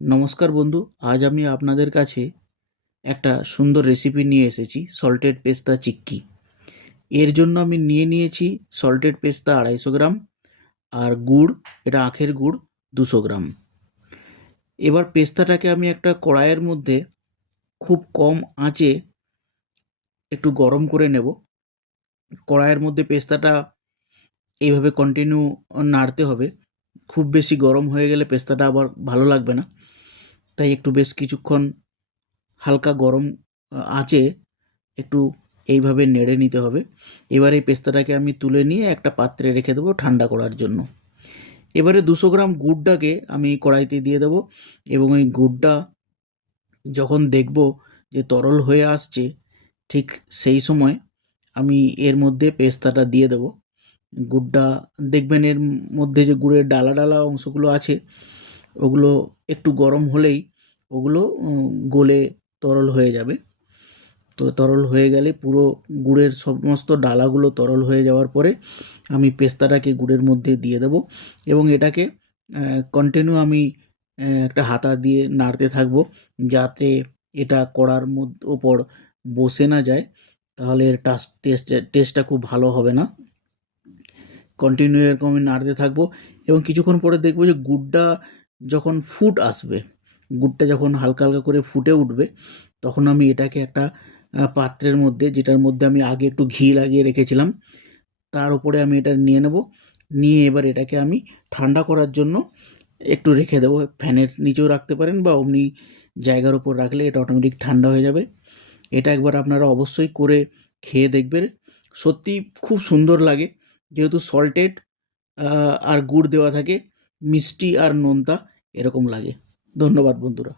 নমস্কার বন্ধু, আজ আমি আপনাদের কাছে একটা সুন্দর রেসিপি নিয়ে এসেছি, সল্টেড পেস্তা চিক্কি। এর জন্য আমি নিয়েছি সল্টেড পেস্তা 250 গ্রাম আর গুড়, এটা আখের গুড় 200 গ্রাম। এবার পেস্তাটাকে আমি একটা কড়াইয়ের মধ্যে খুব কম আঁচে একটু গরম করে নেব। কড়াইয়ের মধ্যে পেস্তাটা এইভাবে কন্টিনিউ নাড়তে হবে। খুব বেশি গরম হয়ে গেলে পেস্তাটা আবার ভালো লাগবে না, তাই একটু বেশ কিছুক্ষণ হালকা গরম আঁচে একটু এইভাবে নেড়ে নিতে হবে। এবার এই পেস্তাটাকে আমি তুলে নিয়ে একটা পাত্রে রেখে দেবো ঠান্ডা করার জন্য। এবারে 200 গ্রাম গুড়টাকে আমি কড়াইতে দিয়ে দেবো এবং এই গুড়টা যখন দেখব যে তরল হয়ে আসছে, ঠিক সেই সময় আমি এর মধ্যে পেস্তাটা দিয়ে দেবো। গুড়টা দেখবেন এর মধ্যে যে গুড়ের ডালা ডালা অংশগুলো আছে, ওগুলো একটু গরম হলেই ওগুলো গলে তরল হয়ে যাবে। তো তরল হয়ে গেলে পুরো গুড়ের সমস্ত ডালাগুলো তরল হয়ে যাওয়ার পরে আমি পেস্তাটাকে গুড়ের মধ্যে দিয়ে দেবো এবং এটাকে কন্টিনিউ আমি একটা হাতা দিয়ে নাড়তে থাকবো, যাতে এটা কড়ার ওপর বসে না যায়, তাহলে এর টেস্টটা খুব ভালো হবে না। কন্টিনিউ এরকম আমি নাড়তে থাকবো এবং কিছুক্ষণ পরে দেখবো যে গুড়টা যখন ফুট আসবে, গুড়টা যখন হালকা হালকা করে ফুটে উঠবে, তখন আমি এটাকে একটা পাত্রের মধ্যে, যেটার মধ্যে আমি আগে একটু ঘি লাগিয়ে রেখেছিলাম, তার উপরে আমি এটা নিয়ে নেব। নিয়ে এবার এটাকে আমি ঠান্ডা করার জন্য একটু রেখে দেবো। ফ্যানের নিচেও রাখতে পারেন বা অমনি জায়গার উপর রাখলে এটা অটোমেটিক ঠান্ডা হয়ে যাবে। এটা একবার আপনারা অবশ্যই করে খেয়ে দেখবেন, সত্যি খুব সুন্দর লাগে। যেহেতু সল্টেড আর গুড় দেওয়া থাকে, মিষ্টি আর নোনতা এরকম লাগে। ধন্যবাদ বন্ধুরা।